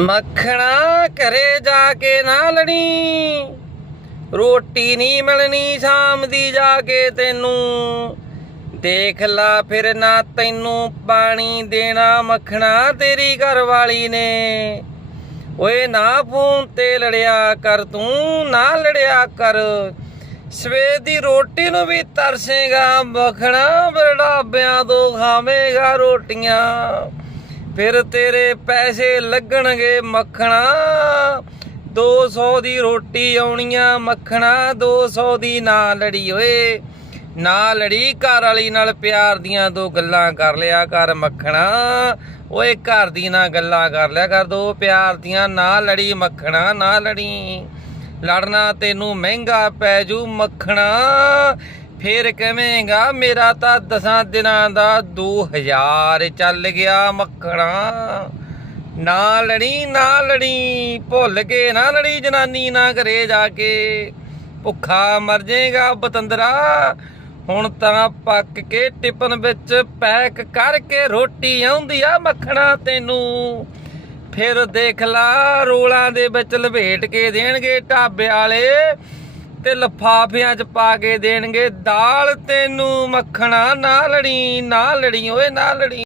ਮੱਖਣਾ ਘਰੇ ਜਾ ਕੇ ਨਾ ਲੜੀ। ਰੋਟੀ ਨਹੀਂ ਮਿਲਣੀ ਸ਼ਾਮ ਦੀ ਜਾ ਕੇ ਤੈਨੂੰ। ਦੇਖ ਲਾ ਫਿਰ ਨਾ ਤੈਨੂੰ ਪਾਣੀ ਦੇਣਾ ਮੱਖਣਾ ਤੇਰੀ ਘਰ ਵਾਲੀ ਨੇ। ਓਏ ਨਾ ਫੋਨ ਤੇ ਲੜਿਆ ਕਰ, ਤੂੰ ਨਾ ਲੜਿਆ ਕਰ। ਸਵੇਰ ਦੀ ਰੋਟੀ ਨੂੰ ਵੀ ਤਰਸੇਗਾ, ਮੱਖਣਾ ਬੜਾਬਿਆਂ ਤੋਂ ਖਾਵੇਂਗਾ ਰੋਟੀਆਂ। ਫਿਰ ਤੇਰੇ ਪੈਸੇ ਲੱਗਣਗੇ ਮੱਖਣਾ। 200 ਦੀ ਰੋਟੀ ਆਉਣੀਆਂ ਮੱਖਣਾ 200 ਦੀ ਨਾ ਲੜੀ ਓਏ। ਨਾ ਲੜੀ, ਘਰ ਵਾਲੀ ਨਾਲ ਪਿਆਰ ਦੀਆਂ ਦੋ ਗੱਲਾਂ ਕਰ ਲਿਆ ਕਰ ਮੱਖਣਾ। ਓਏ ਘਰ ਦੀ ਨਾ ਗੱਲਾਂ ਕਰ ਲਿਆ ਕਰ ਦੋ, ਪਿਆਰ ਦੀਆਂ ਨਾ ਲੜੀ ਮੱਖਣਾ ਨਾ ਲੜੀ। ਲੜਨਾ ਤੈਨੂੰ ਮਹਿੰਗਾ ਪੈ ਜੂ ਮੱਖਣਾ। ਫੇਰ ਕਹਵੇਂਗਾ ਮੇਰਾ ਤਾਂ ਦਸਾਂ ਦਿਨਾਂ ਦਾ 2000 ਚੱਲ ਗਿਆ ਮੱਖਣਾ। ਨਾ ਲੜੀ ਨਾ ਲੜੀ, ਭੁੱਲ ਕੇ ਨਾ ਲੜੀ, ਜਨਾਨੀ ਨਾ ਘਰੇ ਜਾ ਕੇ। ਭੁੱਖਾ ਮਰ ਜਾਏਗਾ ਬਤੰਦਰਾ, ਹੁਣ ਤਾਂ ਪੱਕ ਕੇ ਟਿਫਨ ਵਿੱਚ ਪੈਕ ਕਰਕੇ ਰੋਟੀ ਆਉਂਦੀ ਆ ਮੱਖਣਾ ਤੈਨੂੰ। ਫਿਰ ਦੇਖ ਲਾ, ਰੋਲਾਂ ਦੇ ਵਿੱਚ ਲਪੇਟ ਕੇ ਦੇਣਗੇ ਢਾਬੇ ਵਾਲੇ। ਤੇ ਲਫਾਫਿਆਂ 'ਚ ਪਾ ਕੇ ਦੇਣਗੇ ਦਾਲ ਤੈਨੂੰ ਮੱਖਣਾ ਨਾ ਲੜੀ ਨਾ ਲੜੀ, ਓਏ ਨਾ ਲੜੀ।